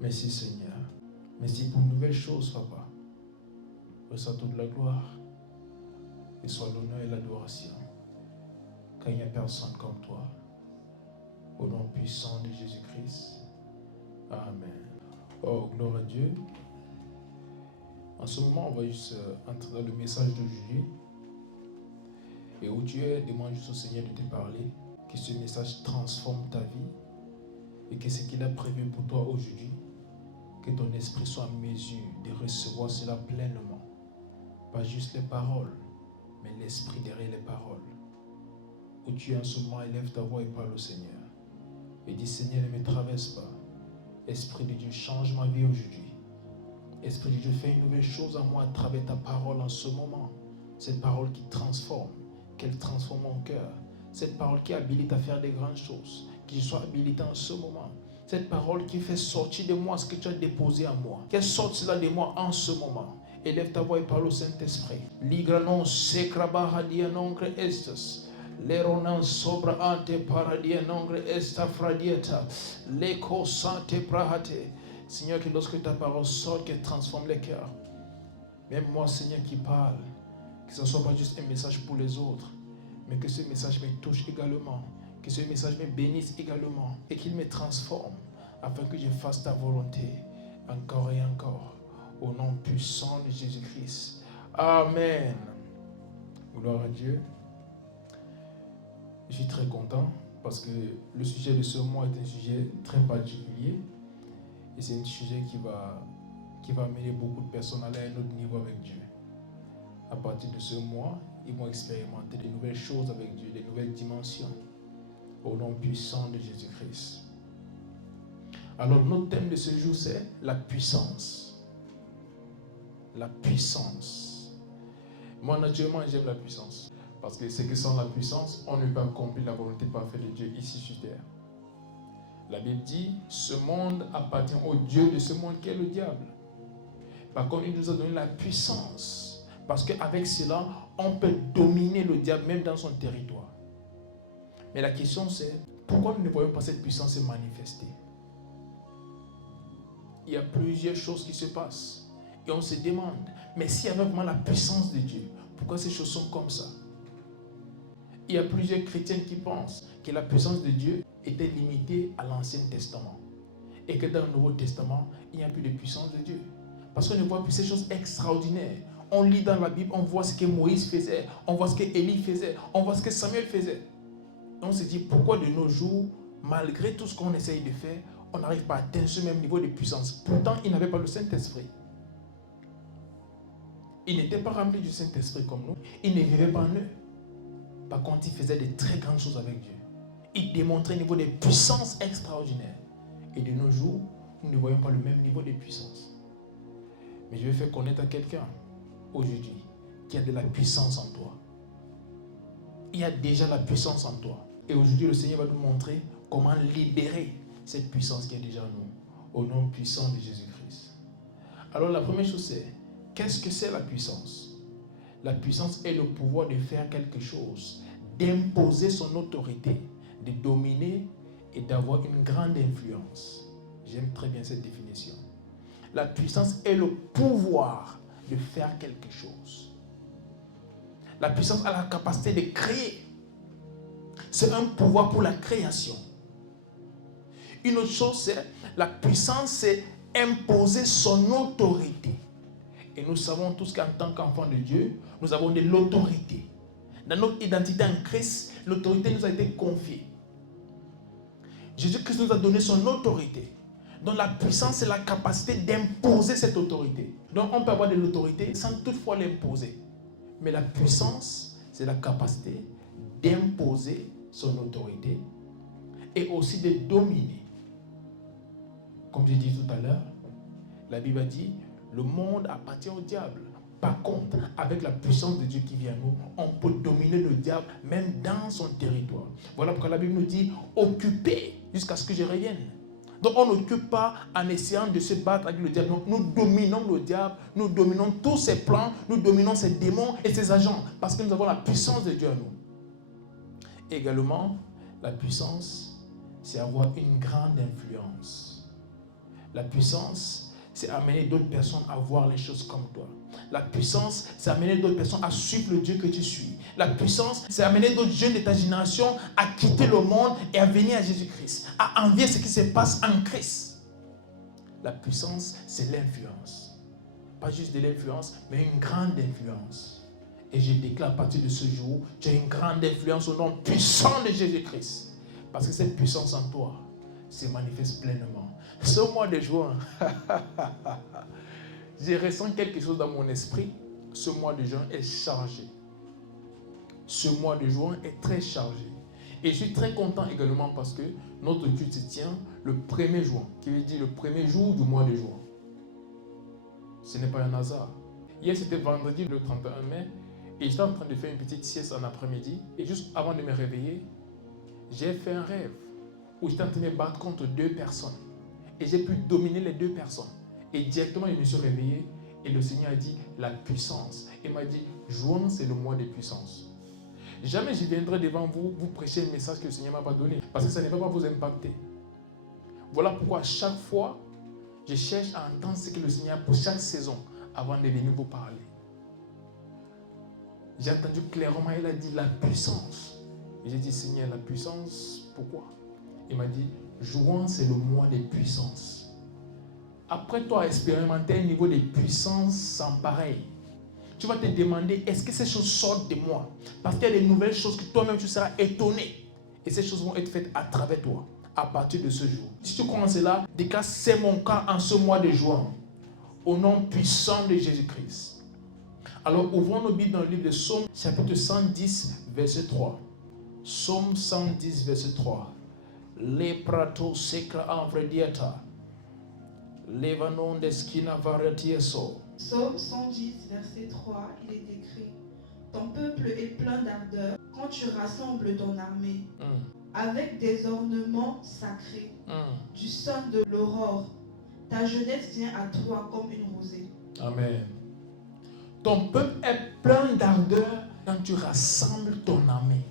Merci Seigneur. Merci pour une nouvelle chose, Papa. Reçois toute la gloire. Et soit l'honneur et l'adoration. Car il n'y a personne comme toi. Au nom puissant de Jésus-Christ. Amen. Oh, gloire à Dieu. En ce moment, on va juste entrer dans le message d'aujourd'hui. Et où tu es, demande juste au Seigneur de te parler. Que ce message transforme ta vie. Et que ce qu'il a prévu pour toi aujourd'hui, que ton esprit soit en mesure de recevoir cela pleinement. Pas juste les paroles, mais l'esprit derrière les paroles. Où tu es en ce moment, élève ta voix et parle au Seigneur. Et dis, Seigneur, ne me traverse pas. Esprit de Dieu, change ma vie aujourd'hui. Esprit de Dieu, fais une nouvelle chose en moi à travers ta parole en ce moment. Cette parole qui transforme, qu'elle transforme mon cœur. Cette parole qui habilite à faire des grandes choses. Que je sois habilité en ce moment. Cette parole qui fait sortir de moi ce que tu as déposé en moi. Qu'elle sorte cela de moi en ce moment. Élève ta voix et parle au Saint-Esprit. Ligranon secrabaha dianongre estes. Leronan sobra ante paradia nongre esta fradieta. Leko sante prahate. Seigneur, que lorsque ta parole sort, qu'elle transforme les cœurs. Même moi, Seigneur, qui parle, que ce ne soit pas juste un message pour les autres, mais que ce message me touche également, que ce message me bénisse également et qu'il me transforme afin que je fasse ta volonté encore et encore. Au nom puissant de Jésus-Christ. Amen. Gloire à Dieu. Je suis très content parce que le sujet de ce mois est un sujet très particulier et c'est un sujet qui va amener beaucoup de personnes à aller à un autre niveau avec Dieu. À partir de ce mois, ils vont expérimenter de nouvelles choses avec Dieu, de nouvelles dimensions, au nom puissant de Jésus-Christ. Alors, notre thème de ce jour, c'est la puissance. La puissance. Moi, naturellement, j'aime la puissance. Parce que c'est que sans la puissance, on ne peut pas accomplir la volonté parfaite de Dieu ici sur terre. La Bible dit, ce monde appartient au Dieu de ce monde qui est le diable. Par contre, il nous a donné la puissance. Parce qu'avec cela, on peut dominer le diable même dans son territoire. Mais la question c'est, pourquoi nous ne voyons pas cette puissance se manifester? Il y a plusieurs choses qui se passent. Et on se demande, mais s'il y avait vraiment la puissance de Dieu, pourquoi ces choses sont comme ça? Il y a plusieurs chrétiens qui pensent que la puissance de Dieu était limitée à l'Ancien Testament. Et que dans le Nouveau Testament, il n'y a plus de puissance de Dieu. Parce qu'on ne voit plus ces choses extraordinaires. On lit dans la Bible, on voit ce que Moïse faisait, on voit ce que Élie faisait, on voit ce que Samuel faisait. Et on se dit, pourquoi de nos jours, malgré tout ce qu'on essaye de faire, on n'arrive pas à atteindre ce même niveau de puissance? Pourtant, ils n'avaient pas le Saint-Esprit. Ils n'étaient pas remplis du Saint-Esprit comme nous. Ils ne vivaient pas en eux. Par contre, ils faisaient de très grandes choses avec Dieu. Ils démontraient un niveau de puissance extraordinaire. Et de nos jours, nous ne voyons pas le même niveau de puissance. Mais je vais faire connaître à quelqu'un aujourd'hui qui a de la puissance en toi. Il y a déjà la puissance en toi. Et aujourd'hui, le Seigneur va nous montrer comment libérer cette puissance qui est déjà en nous. Au nom puissant de Jésus-Christ. Alors la première chose c'est, qu'est-ce que c'est la puissance? La puissance est le pouvoir de faire quelque chose, d'imposer son autorité, de dominer et d'avoir une grande influence. J'aime très bien cette définition. La puissance est le pouvoir de faire quelque chose. La puissance a la capacité de créer. C'est un pouvoir pour la création. Une autre chose, c'est la puissance, c'est imposer son autorité. Et nous savons tous qu'en tant qu'enfants de Dieu, nous avons de l'autorité. Dans notre identité en Christ, l'autorité nous a été confiée. Jésus-Christ nous a donné son autorité. Donc la puissance, c'est la capacité d'imposer cette autorité. Donc on peut avoir de l'autorité sans toutefois l'imposer. Mais la puissance, c'est la capacité d'imposer son autorité et aussi de dominer. Comme j'ai dit tout à l'heure, la Bible a dit, le monde appartient au diable. Par contre, avec la puissance de Dieu qui vient à nous, on peut dominer le diable même dans son territoire. Voilà pourquoi la Bible nous dit, occupez jusqu'à ce que je revienne. Donc on n'occupe pas en essayant de se battre avec le diable. Donc nous dominons le diable, nous dominons tous ses plans, nous dominons ses démons et ses agents. Parce que nous avons la puissance de Dieu à nous. Également, la puissance, c'est avoir une grande influence. La puissance, c'est amener d'autres personnes à voir les choses comme toi. La puissance, c'est amener d'autres personnes à suivre le Dieu que tu suis. La puissance, c'est amener d'autres jeunes de ta génération à quitter le monde et à venir à Jésus-Christ, à envier ce qui se passe en Christ. La puissance, c'est l'influence. Pas juste de l'influence, mais une grande influence. Et je déclare à partir de ce jour, tu as une grande influence au nom puissant de Jésus-Christ. Parce que cette puissance en toi se manifeste pleinement. Ce mois de juin, je ressens quelque chose dans mon esprit. Ce mois de juin est chargé. Ce mois de juin est très chargé. Et je suis très content également parce que notre culte se tient le 1er juin, qui veut dire le premier jour du mois de juin. Ce n'est pas un hasard. Hier, c'était vendredi le 31 mai, et j'étais en train de faire une petite sieste en après-midi. Et juste avant de me réveiller, j'ai fait un rêve où j'étais en train de me battre contre 2 personnes. Et j'ai pu dominer les 2 personnes. Et directement, je me suis réveillé et le Seigneur a dit la puissance. Il m'a dit, juin, c'est le mois de puissance. Jamais je viendrai devant vous, vous prêcher un message que le Seigneur ne m'a pas donné. Parce que ça ne va pas vous impacter. Voilà pourquoi à chaque fois, je cherche à entendre ce que le Seigneur a pour chaque saison avant de venir vous parler. J'ai entendu clairement, il a dit la puissance. Et j'ai dit, Seigneur, la puissance, pourquoi? Il m'a dit, juin, c'est le mois des puissances. Après toi expérimenter un niveau de puissance sans pareil, tu vas te demander, est-ce que ces choses sortent de moi? Parce qu'il y a des nouvelles choses que toi-même tu seras étonné. Et ces choses vont être faites à travers toi, à partir de ce jour. Si tu commences là, déclare, c'est mon cas en ce mois de juin, au nom puissant de Jésus-Christ. Alors ouvrons nos Bibles dans le livre de Psaume, chapitre 110, verset 3. Psaume 110, verset 3. Le prato secra anvrediata. Levanon deskina varetieso. Psaume 110, verset 3, il est écrit: ton peuple est plein d'ardeur quand tu rassembles ton armée, avec des ornements sacrés, du son de l'aurore. Ta jeunesse vient à toi comme une rosée. Amen. Ton peuple est plein d'ardeur quand tu rassembles ton armée.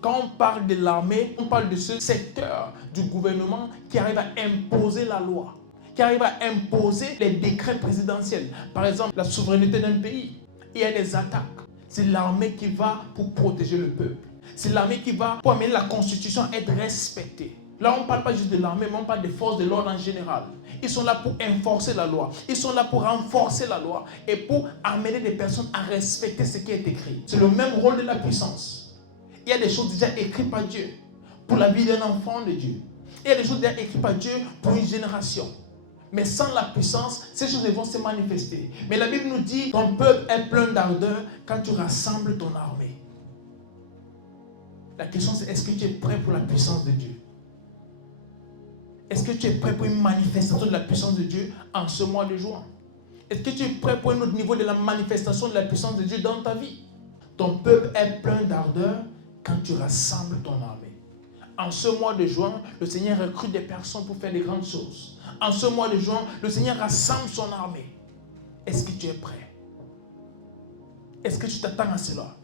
Quand on parle de l'armée, on parle de ce secteur du gouvernement qui arrive à imposer la loi, qui arrive à imposer les décrets présidentiels. Par exemple, la souveraineté d'un pays. Il y a des attaques. C'est l'armée qui va pour protéger le peuple. C'est l'armée qui va pour amener la constitution à être respectée. Là, on ne parle pas juste de l'armée, mais on parle des forces de l'ordre en général. Ils sont là pour enforcer la loi. Ils sont là pour renforcer la loi et pour amener des personnes à respecter ce qui est écrit. C'est le même rôle de la puissance. Il y a des choses déjà écrites par Dieu pour la vie d'un enfant de Dieu. Il y a des choses déjà écrites par Dieu pour une génération. Mais sans la puissance, ces choses vont se manifester. Mais la Bible nous dit, ton peuple est plein d'ardeur quand tu rassembles ton armée. La question c'est, est-ce que tu es prêt pour la puissance de Dieu? Est-ce que tu es prêt pour une manifestation de la puissance de Dieu en ce mois de juin? Est-ce que tu es prêt pour un autre niveau de la manifestation de la puissance de Dieu dans ta vie? Ton peuple est plein d'ardeur quand tu rassembles ton armée. En ce mois de juin, le Seigneur recrute des personnes pour faire de grandes choses. En ce mois de juin, le Seigneur rassemble son armée. Est-ce que tu es prêt? Est-ce que tu t'attends à cela?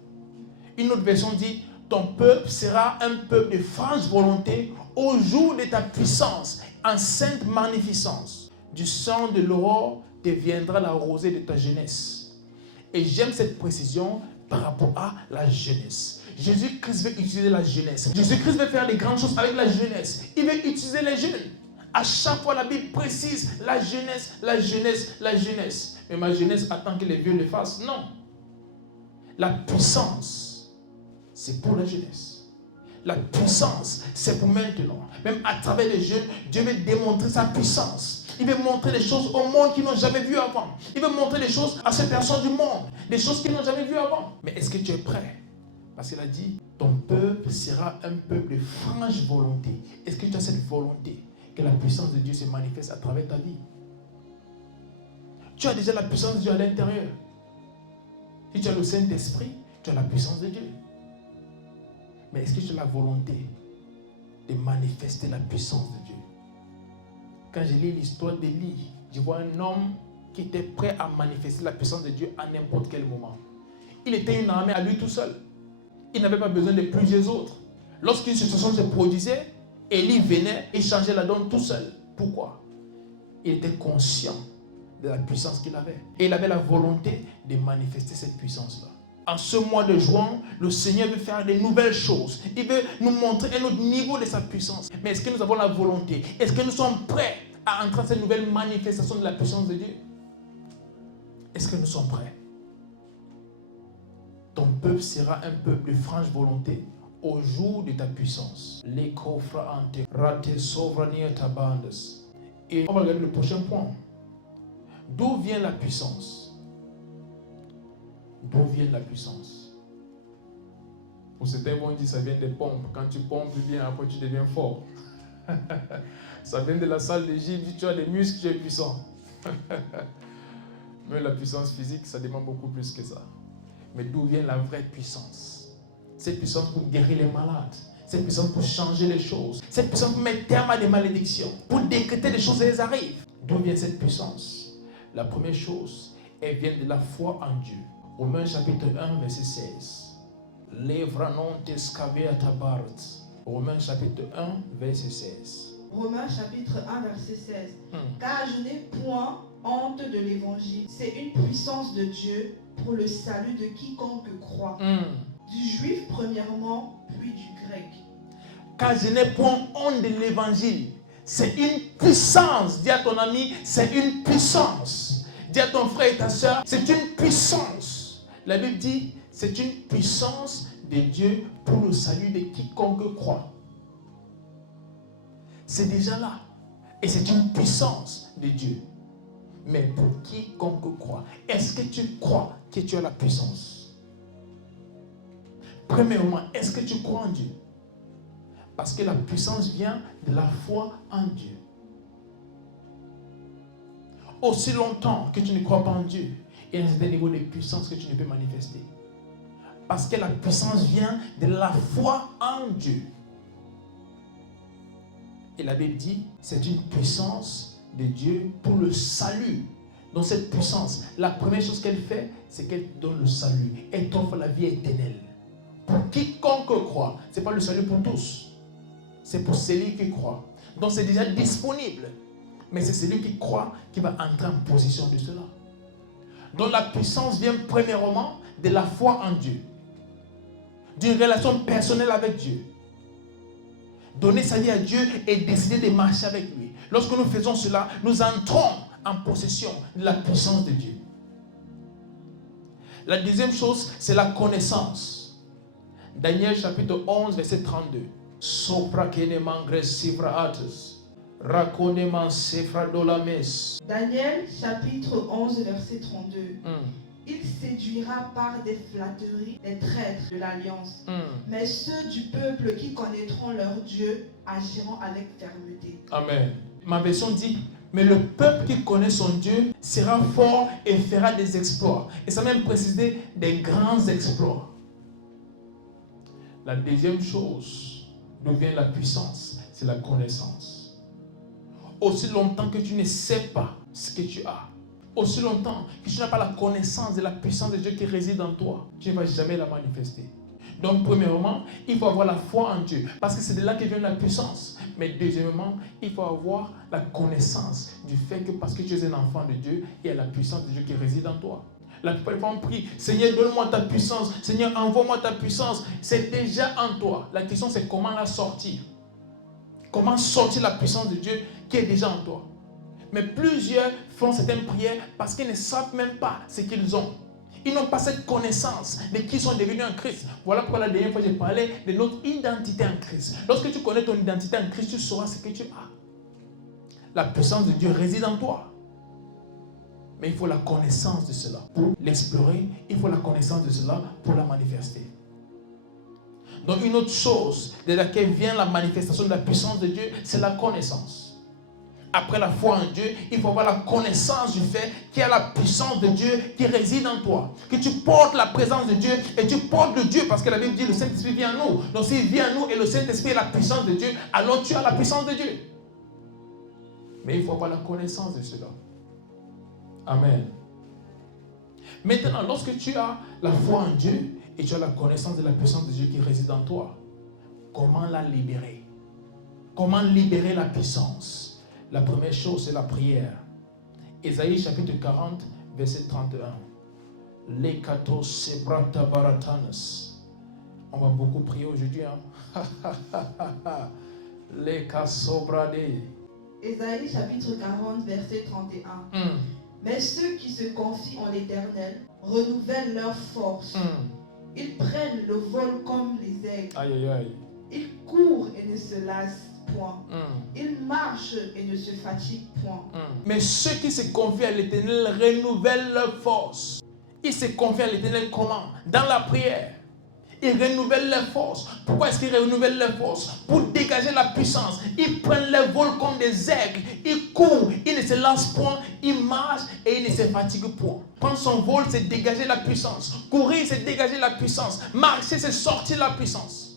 Une autre version dit, ton peuple sera un peuple de franche volonté au jour de ta puissance, en sainte magnificence. Du sang de l'aurore deviendra la rosée de ta jeunesse. Et j'aime cette précision par rapport à la jeunesse. Jésus-Christ veut utiliser la jeunesse. Jésus-Christ veut faire des grandes choses avec la jeunesse. Il veut utiliser les jeunes. À chaque fois, la Bible précise la jeunesse, la jeunesse, la jeunesse. Mais ma jeunesse attend que les vieux le fassent. Non. La puissance, c'est pour la jeunesse. La puissance, c'est pour maintenant. Même à travers les jeunes, Dieu veut démontrer sa puissance. Il veut montrer des choses au monde qu'ils n'ont jamais vues avant. Il veut montrer des choses à ces personnes du monde. Des choses qu'ils n'ont jamais vues avant. Mais est-ce que tu es prêt? Parce qu'il a dit, ton peuple sera un peuple de franche volonté. Est-ce que tu as cette volonté que la puissance de Dieu se manifeste à travers ta vie? Tu as déjà la puissance de Dieu à l'intérieur. Si tu as le Saint-Esprit, tu as la puissance de Dieu. Mais est-ce que tu as la volonté de manifester la puissance de Dieu? Quand je lis l'histoire d'Élie, je vois un homme qui était prêt à manifester la puissance de Dieu à n'importe quel moment. Il était une armée à lui tout seul. Il n'avait pas besoin de plusieurs autres. Lorsqu'une situation se produisait, Élie venait et changeait la donne tout seul. Pourquoi? il était conscient de la puissance qu'il avait. Et il avait la volonté de manifester cette puissance-là. En ce mois de juin, le Seigneur veut faire de nouvelles choses. Il veut nous montrer un autre niveau de sa puissance. Mais est-ce que nous avons la volonté? Est-ce que nous sommes prêts à entrer dans cette nouvelle manifestation de la puissance de Dieu? Est-ce que nous sommes prêts? Ton peuple sera un peuple de franche volonté au jour de ta puissance. Et on va regarder le prochain point. D'où vient la puissance? D'où vient la puissance? Pour certains vont dire ça vient des pompes. Quand tu pompes bien, après tu deviens fort. Ça vient de la salle de gym, tu as des muscles, tu es puissant. Mais la puissance physique, ça demande beaucoup plus que ça. Mais d'où vient la vraie puissance? Cette puissance pour guérir les malades. Cette puissance pour changer les choses. Cette puissance pour mettre terme à des malédictions. Pour décréter des choses et elles arrivent. D'où vient cette puissance? La première chose, elle vient de la foi en Dieu. Romains chapitre 1, verset 16. Romains chapitre 1, verset 16. Romains chapitre 1, verset 16. Car je n'ai point honte de l'évangile. C'est une puissance de Dieu pour le salut de quiconque croit. Du juif premièrement, puis du grec. Car je n'ai point honte de l'évangile. C'est une puissance. Dis à ton ami, c'est une puissance. Dis à ton frère et ta soeur, c'est une puissance. La Bible dit, c'est une puissance de Dieu pour le salut de quiconque croit. C'est déjà là. Et c'est une puissance de Dieu. Mais pour quiconque croit, est-ce que tu crois que tu as la puissance? Premièrement, est-ce que tu crois en Dieu? Parce que la puissance vient de la foi en Dieu. Aussi longtemps que tu ne crois pas en Dieu, il y a un certain niveau de puissance que tu ne peux manifester. Parce que la puissance vient de la foi en Dieu. Et la Bible dit, c'est une puissance de Dieu pour le salut. Donc cette puissance, la première chose qu'elle fait, c'est qu'elle donne le salut. Elle t'offre la vie éternelle. Pour quiconque croit. Ce n'est pas le salut pour tous. C'est pour celui qui croit. Donc c'est déjà disponible. Mais c'est celui qui croit qui va entrer en position de cela. Donc la puissance vient premièrement de la foi en Dieu. D'une relation personnelle avec Dieu. Donner sa vie à Dieu et décider de marcher avec lui. Lorsque nous faisons cela, nous entrons en possession de la puissance de Dieu. La deuxième chose, c'est la connaissance. Daniel chapitre 11, verset 32. Daniel chapitre 11, verset 32. Il séduira par des flatteries les traîtres de l'alliance. Mais ceux du peuple qui connaîtront leur Dieu agiront avec fermeté. Amen. Ma version dit, mais le peuple qui connaît son Dieu sera fort et fera des exploits. Et ça même précisé des grands exploits. La deuxième chose d'où vient la puissance, c'est la connaissance. Aussi longtemps que tu ne sais pas ce que tu as, aussi longtemps que tu n'as pas la connaissance de la puissance de Dieu qui réside en toi, tu ne vas jamais la manifester. Donc premièrement, il faut avoir la foi en Dieu, parce que c'est de là que vient la puissance. Mais deuxièmement, il faut avoir la connaissance du fait que parce que tu es un enfant de Dieu, il y a la puissance de Dieu qui réside en toi. La plupart des fois on prie, Seigneur, donne-moi ta puissance, Seigneur, envoie-moi ta puissance. C'est déjà en toi. La question c'est comment la sortir. Comment sortir la puissance de Dieu qui est déjà en toi. Mais plusieurs font certaines prières parce qu'ils ne savent même pas ce qu'ils ont. Ils n'ont pas cette connaissance de qui sont devenus en Christ. Voilà pourquoi la dernière fois j'ai parlé de notre identité en Christ. Lorsque tu connais ton identité en Christ, tu sauras ce que tu as. La puissance de Dieu réside en toi. Mais il faut la connaissance de cela. Pour l'explorer, il faut la connaissance de cela pour la manifester. Donc une autre chose de laquelle vient la manifestation de la puissance de Dieu, c'est la connaissance. Après la foi en Dieu, il faut avoir la connaissance du fait qu'il y a la puissance de Dieu qui réside en toi. Que tu portes la présence de Dieu et tu portes de Dieu parce que la Bible dit le Saint-Esprit vient en nous. Donc s'il vient en nous et le Saint-Esprit est la puissance de Dieu, alors tu as la puissance de Dieu. Mais il faut avoir la connaissance de cela. Amen. Maintenant, lorsque tu as la foi en Dieu et tu as la connaissance de la puissance de Dieu qui réside en toi, comment la libérer? Comment libérer la puissance? La première chose, c'est la prière. Ésaïe chapitre 40, verset 31. Les katos sebrata baratanas. On va beaucoup prier aujourd'hui. Les kasobrade. Ésaïe chapitre 40, verset 31. Mais ceux qui se confient en l'Éternel renouvellent leur force. Ils prennent le vol comme les aigles. Aïe, aïe, aïe. Ils courent et ne se lassent point. Ils marchent et ne se fatiguent point. Mais ceux qui se confient à l'Éternel renouvellent leur force. Ils se confient à l'Éternel comment? Dans la prière. Ils renouvellent leurs forces. Pourquoi est-ce qu'ils renouvellent leurs forces? Pour dégager la puissance. Ils prennent leur vol comme des aigles. Ils courent, ils ne se lassent point. Ils marchent et ils ne se fatiguent point. Prendre son vol, c'est dégager la puissance. Courir, c'est dégager la puissance. Marcher, c'est sortir la puissance.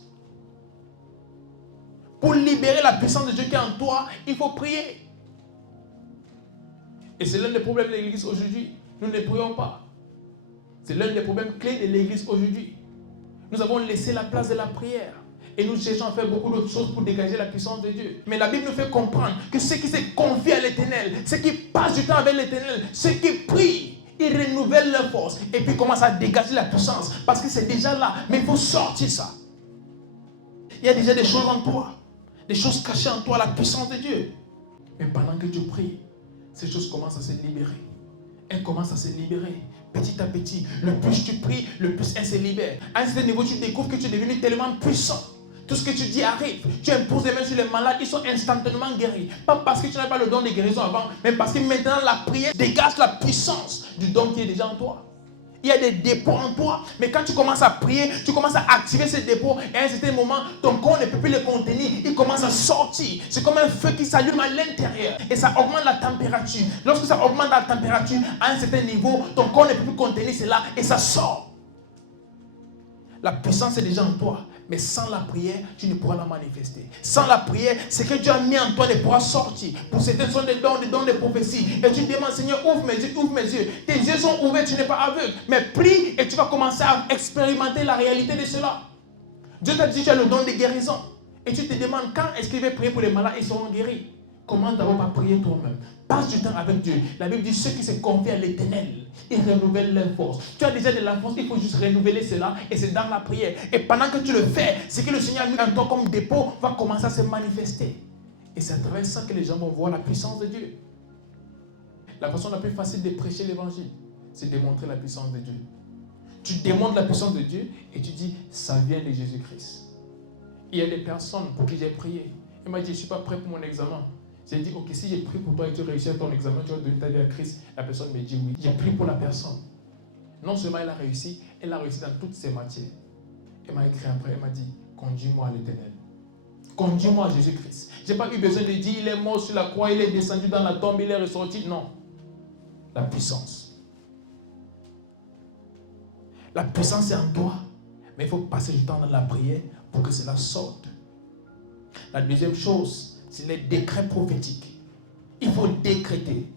Pour libérer la puissance de Dieu qui est en toi, il faut prier. Et c'est l'un des problèmes de l'église aujourd'hui. Nous ne prions pas. C'est l'un des problèmes clés de l'église aujourd'hui. Nous avons laissé la place de la prière. Et nous cherchons à faire beaucoup d'autres choses pour dégager la puissance de Dieu. Mais la Bible nous fait comprendre que ceux qui se confient à l'Éternel, ceux qui passent du temps avec l'Éternel, ceux qui prient, ils renouvellent leur force. Et puis commencent à dégager la puissance. Parce que c'est déjà là. Mais il faut sortir ça. Il y a déjà des choses en toi. Des choses cachées en toi, la puissance de Dieu. Mais pendant que tu pries, ces choses commencent à se libérer. Elles commencent à se libérer. Petit à petit, le plus tu pries, le plus elles se libèrent. À un certain niveau, tu découvres que tu es devenu tellement puissant. Tout ce que tu dis arrive. Tu imposes les mains sur les malades, ils sont instantanément guéris. Pas parce que tu n'as pas le don de guérison avant, mais parce que maintenant la prière dégage la puissance du don qui est déjà en toi. Il y a des dépôts en toi, mais quand tu commences à prier, tu commences à activer ces dépôts et à un certain moment, ton corps ne peut plus les contenir, il commence à sortir. C'est comme un feu qui s'allume à l'intérieur et ça augmente la température. Lorsque ça augmente la température, à un certain niveau, ton corps ne peut plus contenir cela et ça sort. La puissance est déjà en toi. Mais sans la prière, tu ne pourras la manifester. Sans la prière, ce que Dieu a mis en toi ne pourra sortir. Pour certains sont des dons de prophétie. Et tu demandes, Seigneur, ouvre mes yeux. Tes yeux sont ouverts, tu n'es pas aveugle. Mais prie et tu vas commencer à expérimenter la réalité de cela. Dieu t'a dit que tu as le don de guérison. Et tu te demandes quand est-ce qu'il va prier pour les malades, ils seront guéris. Comment d'abord pas prier toi-même? Passe du temps avec Dieu. La Bible dit ceux qui se confient à l'Éternel, ils renouvellent leur force. Tu as déjà de la force, il faut juste renouveler cela et c'est dans la prière. Et pendant que tu le fais, ce que le Seigneur a mis en toi comme dépôt va commencer à se manifester. Et c'est à travers ça que les gens vont voir la puissance de Dieu. La façon la plus facile de prêcher l'évangile, c'est de démontrer la puissance de Dieu. Tu démontres la puissance de Dieu et tu dis, ça vient de Jésus-Christ. Il y a des personnes pour qui j'ai prié. Il m'a dit, je ne suis pas prêt pour mon examen. J'ai dit, ok, si j'ai prié pour toi et tu réussis à ton examen, tu vas donner ta vie à Christ. La personne me dit oui. J'ai prié pour la personne. Non seulement elle a réussi dans toutes ses matières. Elle m'a écrit après, elle m'a dit, conduis-moi à l'Éternel. Conduis-moi à Jésus-Christ. Je n'ai pas eu besoin de dire, il est mort sur la croix, il est descendu dans la tombe, il est ressorti. Non. La puissance. La puissance est en toi. Mais il faut passer du temps dans la prière pour que cela sorte. La deuxième chose, c'est les décrets prophétiques. Il faut décréter.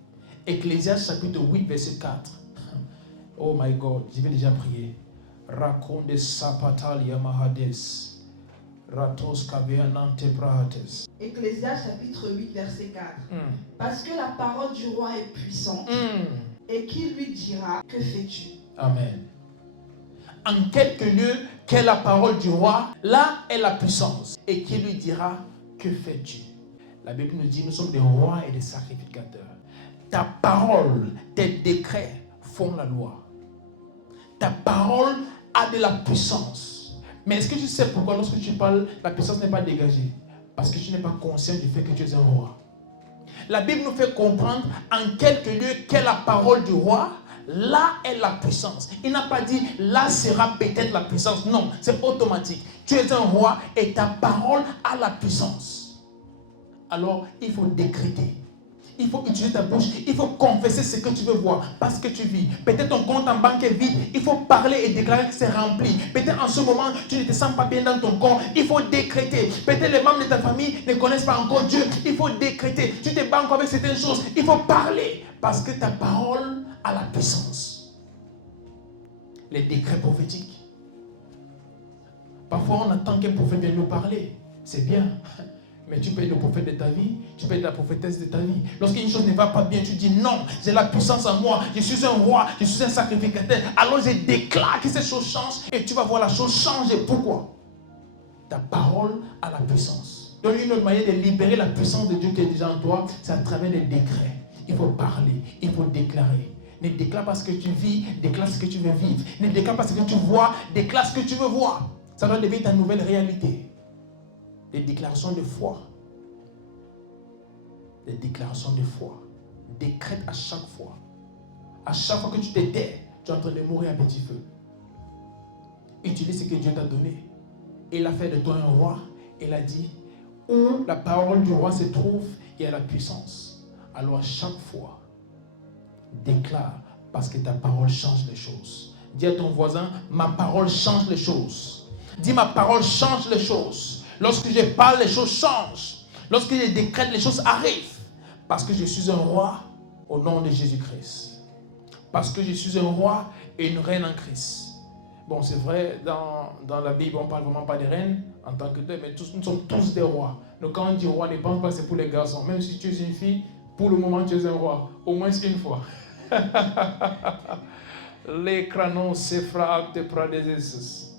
Ecclésiaste chapitre 8, verset 4. Oh my God, je vais déjà prier. Raconde sapatal yamahades. Ratos kaveanante prahates. Ecclésiaste chapitre 8, verset 4. Parce que la parole du roi est puissante. Et qui lui dira, que fais-tu? Amen. En quelques lieux, qu'est la parole du roi, là est la puissance. Et qui lui dira, que fais-tu? La Bible nous dit, nous sommes des rois et des sacrificateurs. Ta parole, tes décrets font la loi. Ta parole a de la puissance. Mais est-ce que tu sais pourquoi lorsque tu parles, la puissance n'est pas dégagée? Parce que tu n'es pas conscient du fait que tu es un roi. La Bible nous fait comprendre en quelques lieux qu'est la parole du roi. Là est la puissance. Il n'a pas dit là sera peut-être la puissance. Non, c'est automatique. Tu es un roi et ta parole a la puissance. Alors, il faut décréter. Il faut utiliser ta bouche. Il faut confesser ce que tu veux voir. Parce que tu vis. Peut-être ton compte en banque est vide. Il faut parler et déclarer que c'est rempli. Peut-être en ce moment, tu ne te sens pas bien dans ton corps. Il faut décréter. Peut-être les membres de ta famille ne connaissent pas encore Dieu. Il faut décréter. Tu te bats encore avec certaines choses. Il faut parler. Parce que ta parole a la puissance. Les décrets prophétiques. Parfois, on attend qu'un prophète vienne nous parler. C'est bien. Mais tu peux être le prophète de ta vie, tu peux être la prophétesse de ta vie. Lorsqu'une chose ne va pas bien, tu dis non, j'ai la puissance en moi, je suis un roi, je suis un sacrificateur. Alors je déclare que ces choses changent et tu vas voir la chose changer. Pourquoi? Ta parole a la puissance. Donc une autre manière de libérer la puissance de Dieu qui est déjà en toi, c'est à travers des décrets. Il faut parler, il faut déclarer. Ne déclare pas ce que tu vis, déclare ce que tu veux vivre. Ne déclare pas ce que tu vois, déclare ce que tu veux voir. Ça doit devenir ta nouvelle réalité. Des déclarations de foi. Des déclarations de foi. Décrète à chaque fois. À chaque fois que tu te tais, tu es en train de mourir à petit feu. Utilise ce que Dieu t'a donné. Il a fait de toi un roi. Il a dit, où la parole du roi se trouve, il y a la puissance. Alors à chaque fois, déclare, parce que ta parole change les choses. Dis à ton voisin, ma parole change les choses. Dis, ma parole change les choses. Lorsque je parle, les choses changent. Lorsque je décrète, les choses arrivent. Parce que je suis un roi au nom de Jésus-Christ. Parce que je suis un roi et une reine en Christ. Bon, c'est vrai, dans la Bible, on ne parle vraiment pas des reines en tant que telles, mais nous sommes tous des rois. Donc quand on dit roi, ne pense pas que c'est pour les garçons. Même si tu es une fille, pour le moment, tu es un roi. Au moins une fois.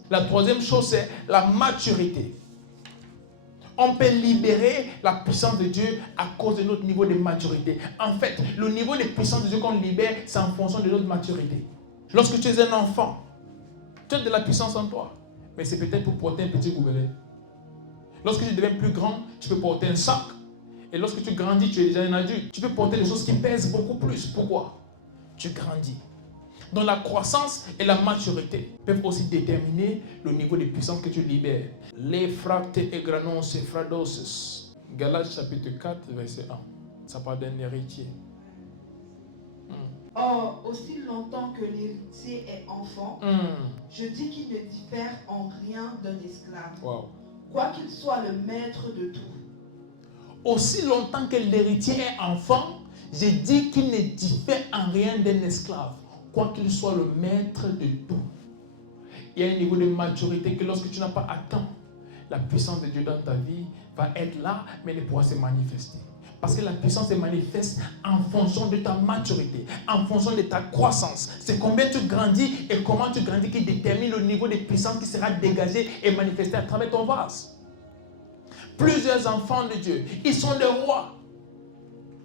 La troisième chose, c'est la maturité. On peut libérer la puissance de Dieu à cause de notre niveau de maturité. En fait, le niveau de puissance de Dieu qu'on libère, c'est en fonction de notre maturité. Lorsque tu es un enfant, tu as de la puissance en toi, mais c'est peut-être pour porter un petit gobelet. Lorsque tu deviens plus grand, tu peux porter un sac. Et lorsque tu grandis, tu es déjà un adulte. Tu peux porter des choses qui pèsent beaucoup plus. Pourquoi? Tu grandis. Donc la croissance et la maturité peuvent aussi déterminer le niveau de puissance que tu libères. Les fractes et granos et fradosis. Galates chapitre 4, verset 1. Ça parle d'un héritier. Or, aussi longtemps que l'héritier est enfant, je dis qu'il ne diffère en rien d'un esclave. Wow. Quoi qu'il soit le maître de tout. Aussi longtemps que l'héritier est enfant, je dis qu'il ne diffère en rien d'un esclave. Quoi qu'il soit le maître de tout. Il y a un niveau de maturité que lorsque tu n'as pas atteint, la puissance de Dieu dans ta vie va être là, mais elle ne pourra se manifester. Parce que la puissance se manifeste en fonction de ta maturité, en fonction de ta croissance. C'est combien tu grandis et comment tu grandis qui détermine le niveau de puissance qui sera dégagé et manifesté à travers ton vase. Plusieurs enfants de Dieu, ils sont des rois.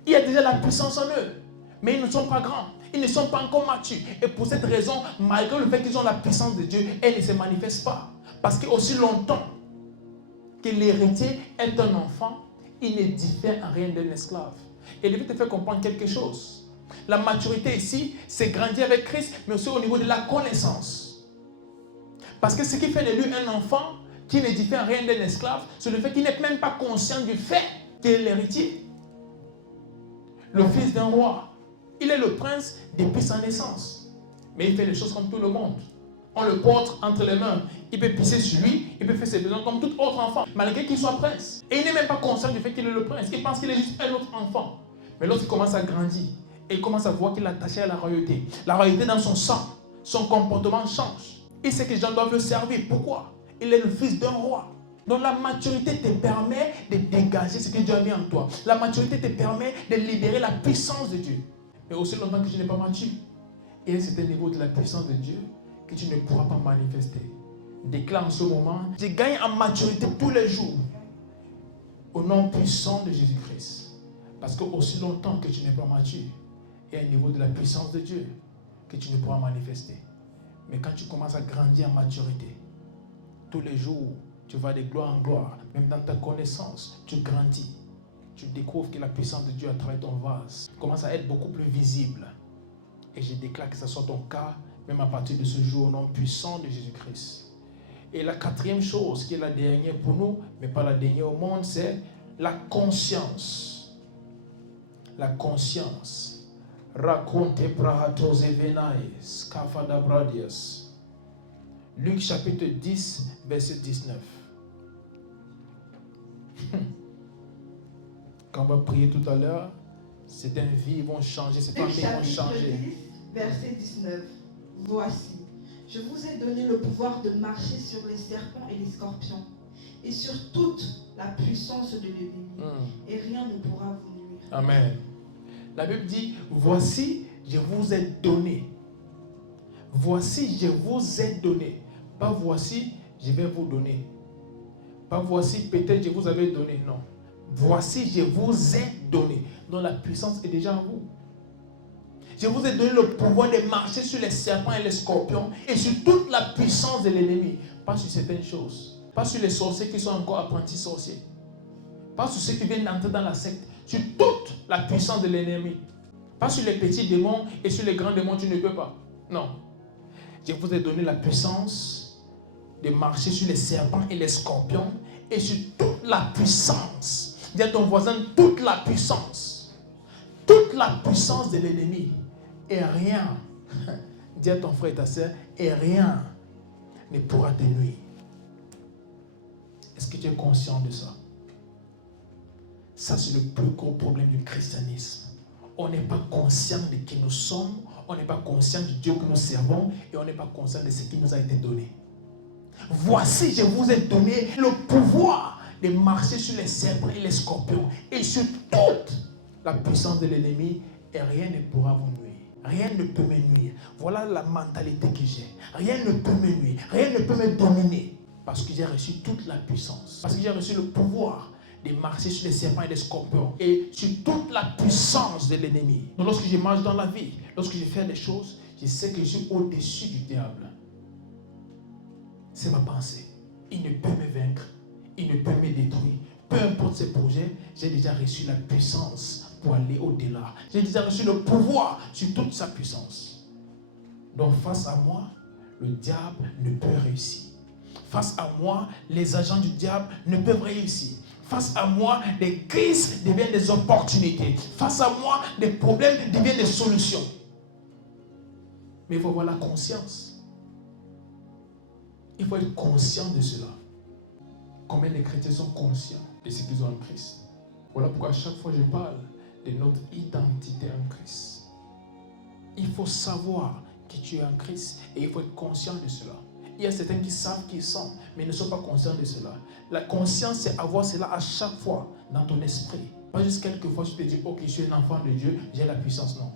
Il y a déjà la puissance en eux, mais ils ne sont pas grands. Ils ne sont pas encore matures. Et pour cette raison, malgré le fait qu'ils ont la puissance de Dieu, elle ne se manifeste pas. Parce que aussi longtemps que l'héritier est un enfant, il ne diffère en rien d'un esclave. Et je vais te faire comprendre quelque chose. La maturité ici, c'est grandir avec Christ, mais aussi au niveau de la connaissance. Parce que ce qui fait de lui un enfant qui ne diffère en rien d'un esclave, c'est le fait qu'il n'est même pas conscient du fait qu'il est l'héritier. Le fils d'un roi. Il est le prince depuis sa naissance. Mais il fait les choses comme tout le monde. On le porte entre les mains. Il peut pisser sur lui, il peut faire ses besoins comme tout autre enfant, malgré qu'il soit prince. Et il n'est même pas conscient du fait qu'il est le prince. Il pense qu'il est juste un autre enfant. Mais lorsqu'il commence à grandir, et il commence à voir qu'il est attaché à la royauté dans son sang, son comportement change. Il sait que les gens doivent le servir. Pourquoi? Il est le fils d'un roi. Donc la maturité te permet de dégager ce que Dieu a mis en toi. La maturité te permet de libérer la puissance de Dieu. Mais aussi longtemps que tu n'es pas mature, et c'est un niveau de la puissance de Dieu que tu ne pourras pas manifester. Déclare en ce moment, je gagne en maturité tous les jours au nom puissant de Jésus-Christ. Parce que aussi longtemps que tu n'es pas mature, il y a un niveau de la puissance de Dieu que tu ne pourras manifester. Mais quand tu commences à grandir en maturité, tous les jours, tu vas de gloire en gloire. Même dans ta connaissance, tu grandis. Tu découvres que la puissance de Dieu à travers ton vase commence à être beaucoup plus visible. Et je déclare que ce soit ton cas, même à partir de ce jour, au nom puissant de Jésus-Christ. Et la quatrième chose, qui est la dernière pour nous, mais pas la dernière au monde, c'est la conscience. La conscience. Raconte prahatos evenais, scafadabradias. Luc chapitre 10, verset 19. Quand on va prier tout à l'heure, certaines vies vont changer, certains pays vont changer. 10, verset 19. Voici, je vous ai donné le pouvoir de marcher sur les serpents et les scorpions et sur toute la puissance de l'ennemi. Et rien ne pourra vous nuire. Amen. La Bible dit, voici, je vous ai donné. Voici, je vous ai donné. Pas voici, je vais vous donner. Pas voici, peut-être je vous avais donné. Non. Voici, je vous ai donné. Donc la puissance est déjà en vous. Je vous ai donné le pouvoir de marcher sur les serpents et les scorpions et sur toute la puissance de l'ennemi. Pas sur certaines choses. Pas sur les sorciers qui sont encore apprentis sorciers. Pas sur ceux qui viennent d'entrer dans la secte. Sur toute la puissance de l'ennemi. Pas sur les petits démons et sur les grands démons, tu ne peux pas. Non. Je vous ai donné la puissance de marcher sur les serpents et les scorpions et sur toute la puissance. Dis à ton voisin, toute la puissance. Toute la puissance de l'ennemi. Et rien, dis à ton frère et ta soeur, et rien ne pourra te nuire. Est-ce que tu es conscient de ça? Ça, c'est le plus gros problème du christianisme. On n'est pas conscient de qui nous sommes, on n'est pas conscient du Dieu que nous servons et on n'est pas conscient de ce qui nous a été donné. Voici, je vous ai donné le pouvoir de marcher sur les serpents et les scorpions et sur toute la puissance de l'ennemi et rien ne pourra vous nuire. Rien ne peut me nuire. Voilà la mentalité que j'ai. Rien ne peut me nuire. Rien ne peut me dominer. Parce que j'ai reçu toute la puissance. Parce que j'ai reçu le pouvoir de marcher sur les serpents et les scorpions. Et sur toute la puissance de l'ennemi. Donc lorsque je marche dans la vie, lorsque je fais des choses, je sais que je suis au-dessus du diable. C'est ma pensée. Il ne peut me vaincre. Il ne peut me détruire. Peu importe ses projets, j'ai déjà reçu la puissance pour aller au-delà. J'ai déjà reçu le pouvoir sur toute sa puissance. Donc face à moi, le diable ne peut réussir. Face à moi, les agents du diable ne peuvent réussir. Face à moi, des crises deviennent des opportunités. Face à moi, des problèmes deviennent des solutions. Mais il faut avoir la conscience. Il faut être conscient de cela. Combien de chrétiens sont conscients de ce qu'ils ont en Christ? Voilà pourquoi à chaque fois je parle de notre identité en Christ. Il faut savoir que tu es en Christ et il faut être conscient de cela. Il y a certains qui savent qui ils sont, mais ne sont pas conscients de cela. La conscience, c'est avoir cela à chaque fois dans ton esprit. Pas juste quelques fois tu te dis, ok, je suis un enfant de Dieu, j'ai la puissance. Non.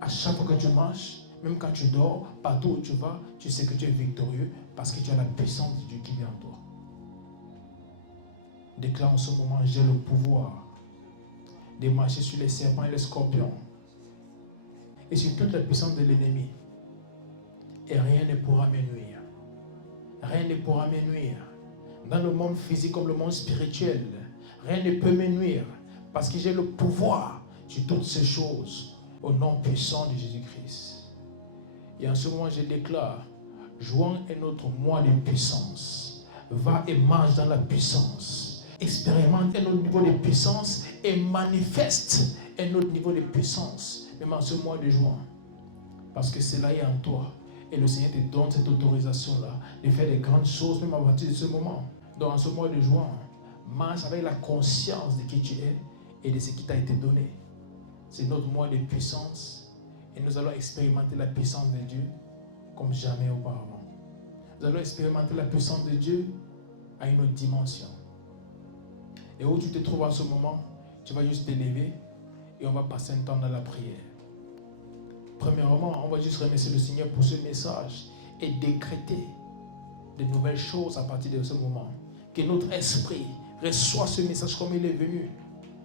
À chaque fois que tu marches, même quand tu dors, partout où tu vas, tu sais que tu es victorieux parce que tu as la puissance de Dieu qui vient en toi. Déclare en ce moment, j'ai le pouvoir de marcher sur les serpents et les scorpions et sur toute la puissance de l'ennemi. Et rien ne pourra me nuire. Rien ne pourra me nuire. Dans le monde physique comme le monde spirituel, rien ne peut me nuire parce que j'ai le pouvoir sur toutes ces choses au nom puissant de Jésus-Christ. Et en ce moment, je déclare, joins un autre mois de puissance. Va et marche dans la puissance. Expérimente un autre niveau de puissance et manifeste un autre niveau de puissance, même en ce mois de juin. Parce que cela est en toi. Et le Seigneur te donne cette autorisation-là de faire des grandes choses, même à partir de ce moment. Donc en ce mois de juin, marche avec la conscience de qui tu es et de ce qui t'a été donné. C'est notre mois de puissance et nous allons expérimenter la puissance de Dieu comme jamais auparavant. Nous allons expérimenter la puissance de Dieu à une autre dimension. Et où tu te trouves en ce moment, tu vas juste t'élever et on va passer un temps dans la prière. Premièrement, on va juste remercier le Seigneur pour ce message et décréter de nouvelles choses à partir de ce moment. Que notre esprit reçoit ce message comme il est venu